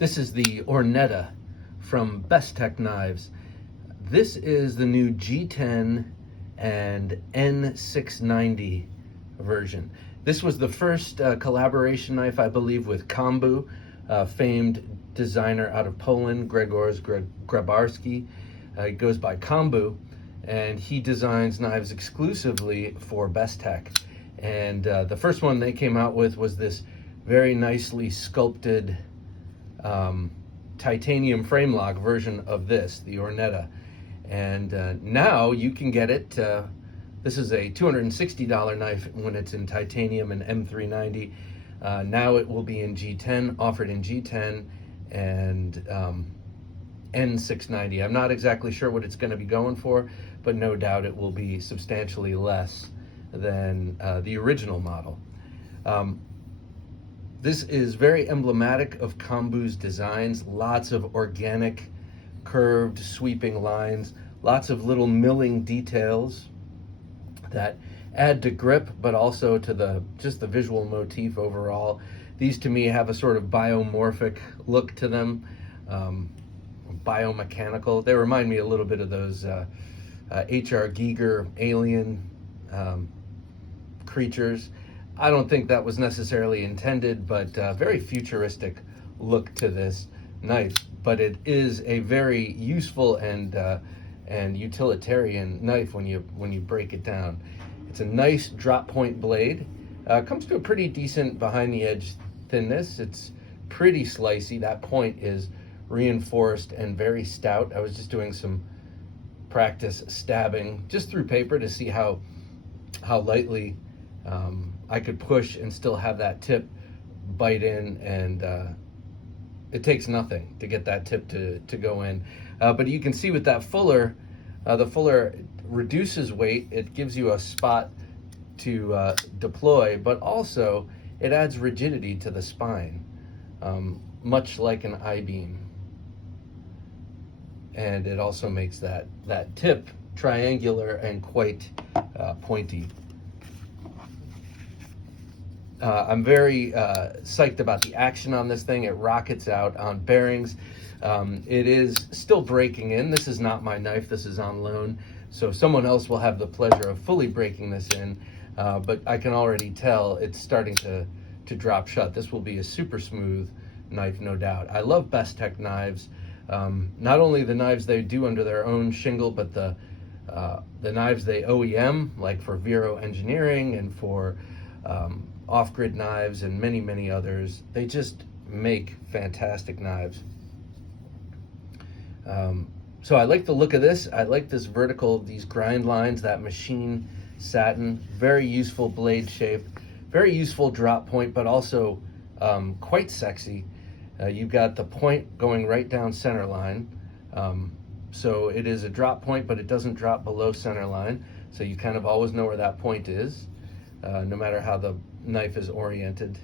This is the Ornnetta from Bestech Knives. This is the new G10 and N690 version. This was the first collaboration knife, I believe, with Kombou, famed designer out of Poland, Grzegorz Grabarski. He goes by Kombou, and he designs knives exclusively for Bestech. And the first one they came out with was this very nicely sculpted titanium frame lock version of this, the Ornnetta. And now you can get it. This is a $260 knife when it's in titanium and M390. Now it will be in G10, offered in G10 and N690. I'm not exactly sure what it's going to be going for, but no doubt it will be substantially less than the original model. This is very emblematic of Kombou's designs. Lots of organic, curved, sweeping lines, lots of little milling details that add to grip, but also to just the visual motif overall. These to me have a sort of biomorphic look to them, biomechanical. They remind me a little bit of those H.R. Giger alien creatures. I don't think that was necessarily intended, but very futuristic look to this knife. But it is a very useful and utilitarian knife when you break it down. It's a nice drop point blade. Comes to a pretty decent behind the edge thinness. It's pretty slicey. That point is reinforced and very stout. I was just doing some practice stabbing just through paper to see how lightly I could push and still have that tip bite in, and it takes nothing to get that tip to go in. But you can see with that fuller, the fuller reduces weight. It gives you a spot to deploy, but also it adds rigidity to the spine, much like an I-beam. And it also makes that tip triangular and quite pointy. I'm very psyched about the action on this thing. It rockets out on bearings. It is still breaking in. This is not my knife. This is on loan. So someone else will have the pleasure of fully breaking this in. But I can already tell it's starting to drop shut. This will be a super smooth knife, no doubt. I love Bestech knives. Not only the knives they do under their own shingle, but the knives they OEM, like for Vero Engineering and for off-grid knives and many, many others. They just make fantastic knives. So I like the look of this. I like this vertical, these grind lines, that machine satin, very useful blade shape, very useful drop point, but also quite sexy. You've got the point going right down center line. So it is a drop point, but it doesn't drop below center line. So you kind of always know where that point is, no matter how the knife is oriented.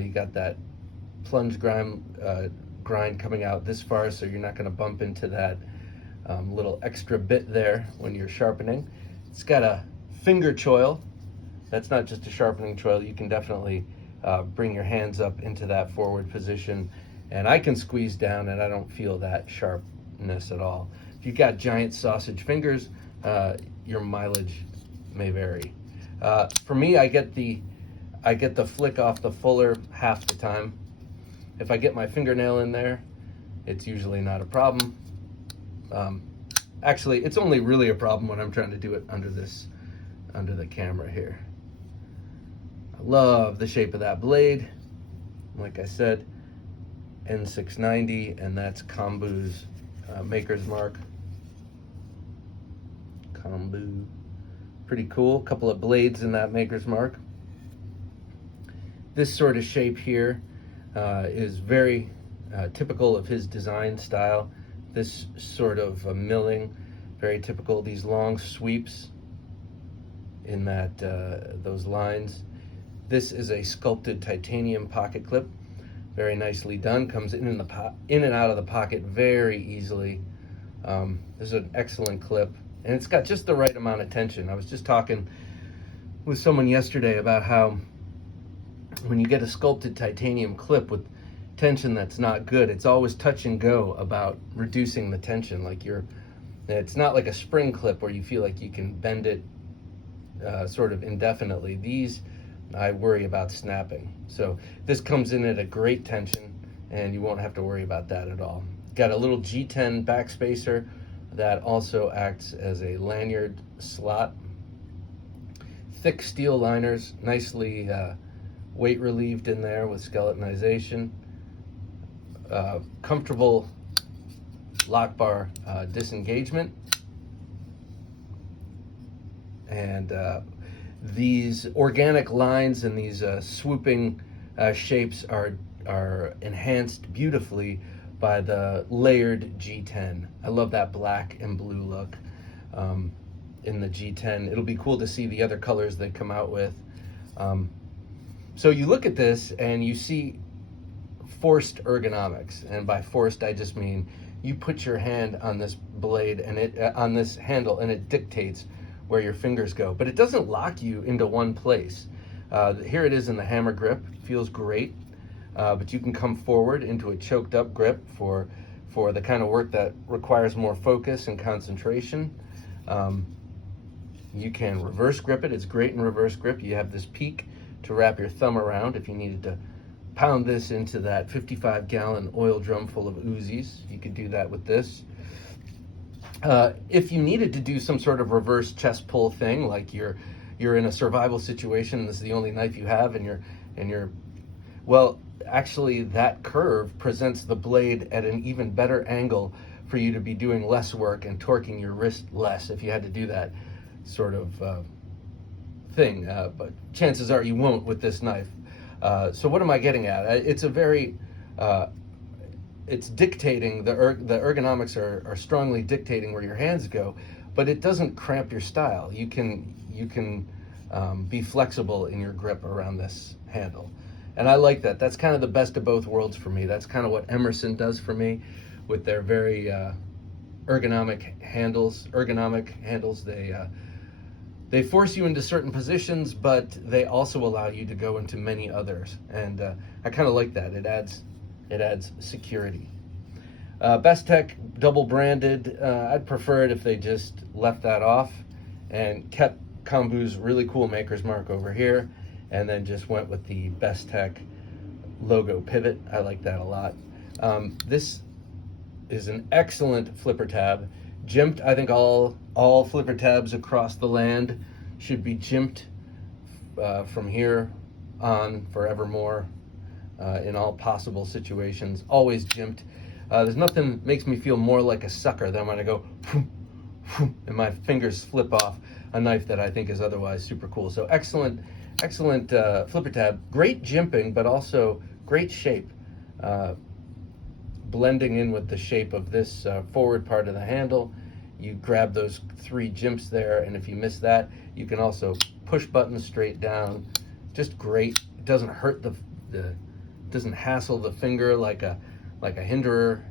You got that plunge grind coming out this far, so you're not going to bump into that little extra bit there when you're sharpening. It's got a finger choil. That's not just a sharpening choil. You can definitely bring your hands up into that forward position, and I can squeeze down and I don't feel that sharpness at all. If you've got giant sausage fingers, your mileage may vary. For me, I get the flick off the fuller half the time. If I get my fingernail in there, it's usually not a problem. Actually, it's only really a problem when I'm trying to do it under the camera here. I love the shape of that blade. Like I said, N690, and that's Kombou's maker's mark. Kombou. Pretty cool. A couple of blades in that maker's mark. This sort of shape here is very typical of his design style. This sort of milling, very typical. These long sweeps in that those lines. This is a sculpted titanium pocket clip, very nicely done. Comes in and out of the pocket very easily. This is an excellent clip, and it's got just the right amount of tension. I was just talking with someone yesterday about how when you get a sculpted titanium clip with tension that's not good. It's always touch and go about reducing the tension. Like it's not like a spring clip where you feel like you can bend it sort of indefinitely. These, I worry about snapping. So this comes in at a great tension, and you won't have to worry about that at all. Got a little G10 backspacer that also acts as a lanyard slot. Thick steel liners, nicely weight relieved in there with skeletonization. Comfortable lock bar disengagement. And these organic lines and these swooping shapes are enhanced beautifully by the layered G10. I love that black and blue look in the G10. It'll be cool to see the other colors they come out with. So you look at this and you see forced ergonomics, and by forced I just mean you put your hand on this blade and it on this handle, and it dictates where your fingers go, but it doesn't lock you into one place. Here it is in the hammer grip. Feels great, but you can come forward into a choked up grip for the kind of work that requires more focus and concentration. You can reverse grip it. It's great in reverse grip. You have this peak to wrap your thumb around if you needed to pound this into that 55-gallon oil drum full of Uzis. You could do that with this. If you needed to do some sort of reverse chest pull thing, like you're in a survival situation and this is the only knife you have, and you're well, actually that curve presents the blade at an even better angle for you to be doing less work and torquing your wrist less if you had to do that sort of thing. But chances are you won't with this knife. So what am I getting at? It's a very it's dictating, the ergonomics are strongly dictating where your hands go, but it doesn't cramp your style. You can be flexible in your grip around this handle, and I like that. That's kind of the best of both worlds for me. That's kind of what Emerson does for me with their very ergonomic handles. They force you into certain positions, but they also allow you to go into many others, and I kind of like that. It adds security. Bestech double branded. I'd prefer it if they just left that off and kept Kombou's really cool maker's mark over here, and then just went with the Bestech logo pivot. I like that a lot. This is an excellent flipper tab. Jimped. I think all flipper tabs across the land should be jimped from here on forevermore. In all possible situations, always jimped. There's nothing makes me feel more like a sucker than when I go and my fingers flip off a knife that I think is otherwise super cool. So excellent flipper tab. Great jimping, but also great shape. Blending in with the shape of this forward part of the handle. You grab those 3 jimps there, and if you miss that, you can also push buttons straight down. Just great. It doesn't hurt doesn't hassle the finger like a hinderer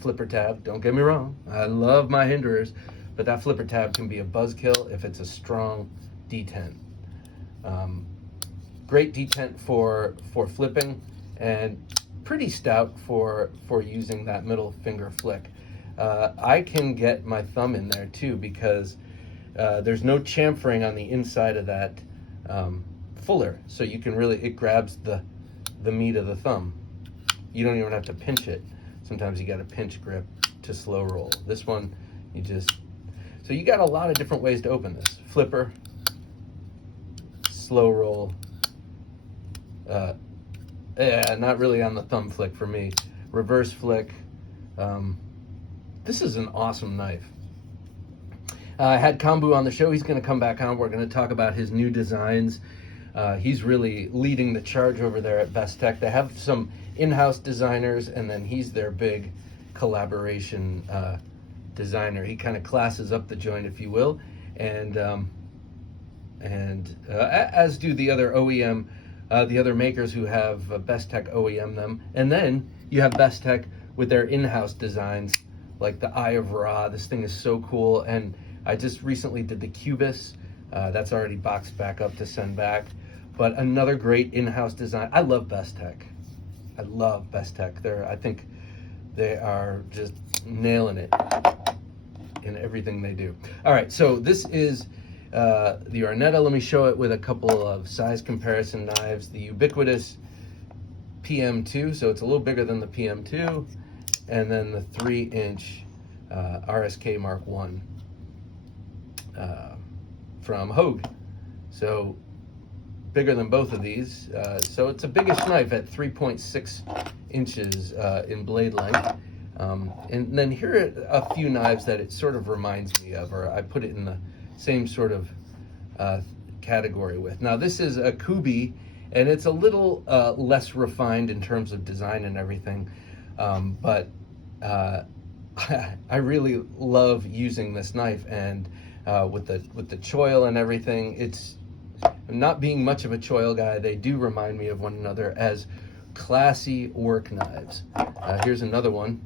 flipper tab. Don't get me wrong, I love my hinderers, but that flipper tab can be a buzzkill if it's a strong detent. Great detent for flipping, and pretty stout for using that middle finger flick. I can get my thumb in there too, because there's no chamfering on the inside of that fuller, so you can really, it grabs the meat of the thumb. You don't even have to pinch it. Sometimes you got to pinch grip to slow roll. This one, so you got a lot of different ways to open this. Flipper, slow roll. Yeah, not really on the thumb flick for me. Reverse flick. This is an awesome knife. I had Kombou on the show. He's going to come back on. We're going to talk about his new designs. He's really leading the charge over there at Bestech. They have some in-house designers, and then he's their big collaboration designer. He kind of classes up the joint, if you will, and as do the other OEM, the other makers who have Bestech OEM them. And then you have Bestech with their in-house designs, like the Eye of Ra. This thing is so cool, and I just recently did the Cubis. That's already boxed back up to send back. But another great in-house design. I love Bestech. I love Bestech. I think they are just nailing it in everything they do. All right, so this is the Ornnetta. Let me show it with a couple of size comparison knives. The ubiquitous PM2, so it's a little bigger than the PM2, and then the 3-inch RSK Mark 1 from Hogue. So bigger than both of these. So it's a biggish knife at 3.6 inches in blade length. And then here are a few knives that it sort of reminds me of, or I put it in the same sort of category with. Now this is a Kombou, and it's a little less refined in terms of design and everything, but I really love using this knife, and with the choil and everything, it's not being much of a choil guy. They do remind me of one another as classy work knives. Here's another one.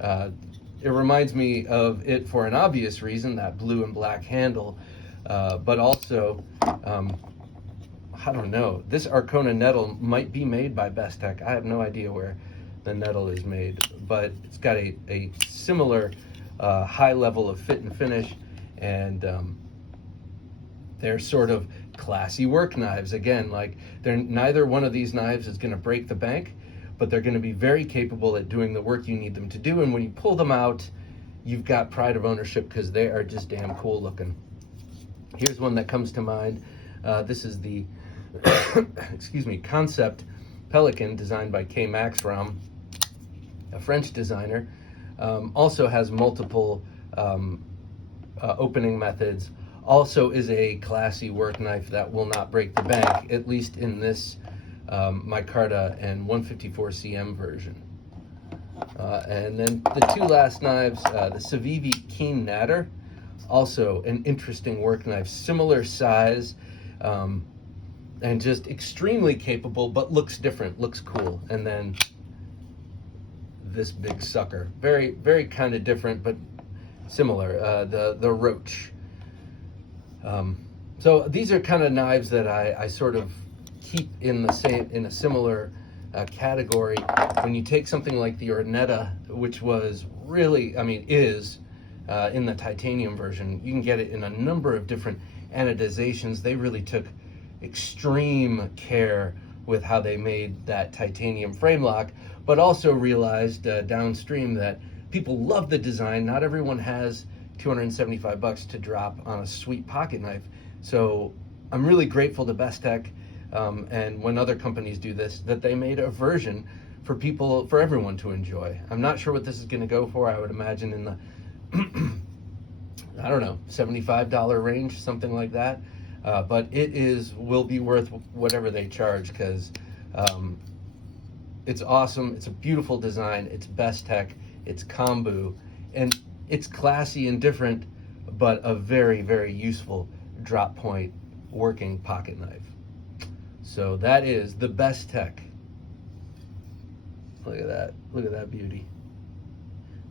It reminds me of it for an obvious reason, that blue and black handle, but also, I don't know, this Arcona nettle might be made by Bestech. I have no idea where the nettle is made, but it's got a similar high level of fit and finish, and they're sort of classy work knives. Again, like, neither one of these knives is going to break the bank, but they're going to be very capable at doing the work you need them to do. And when you pull them out, you've got pride of ownership because they are just damn cool looking. Here's one that comes to mind. This is the excuse me, Concept Pelican, designed by K. Maxram, a French designer. Also has multiple opening methods. Also is a classy work knife that will not break the bank, at least in this micarta and 154 cm version. And then the two last knives, the Civivi Keen Natter, also an interesting work knife, similar size, and just extremely capable, but looks different, looks cool. And then this big sucker, very, very kind of different, but similar, the Roach. So these are kind of knives that I sort of keep in a similar category. When you take something like the Ornnetta, which was really, is in the titanium version, you can get it in a number of different anodizations. They really took extreme care with how they made that titanium frame lock, but also realized downstream that people love the design. Not everyone has $275 to drop on a sweet pocket knife. So I'm really grateful to Bestech, and when other companies do this, that they made a version for people, for everyone to enjoy. I'm not sure what this is going to go for. I would imagine in the I don't know, $75 range, something like that. But it will be worth whatever they charge, because it's awesome. It's a beautiful design. It's Bestech. It's Kombou, and it's classy and different, but a very, very useful drop point working pocket knife. So that is the Bestech. Look at that. Look at that beauty.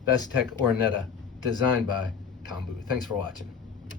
Bestech Ornetta, designed by Kombou. Thanks for watching.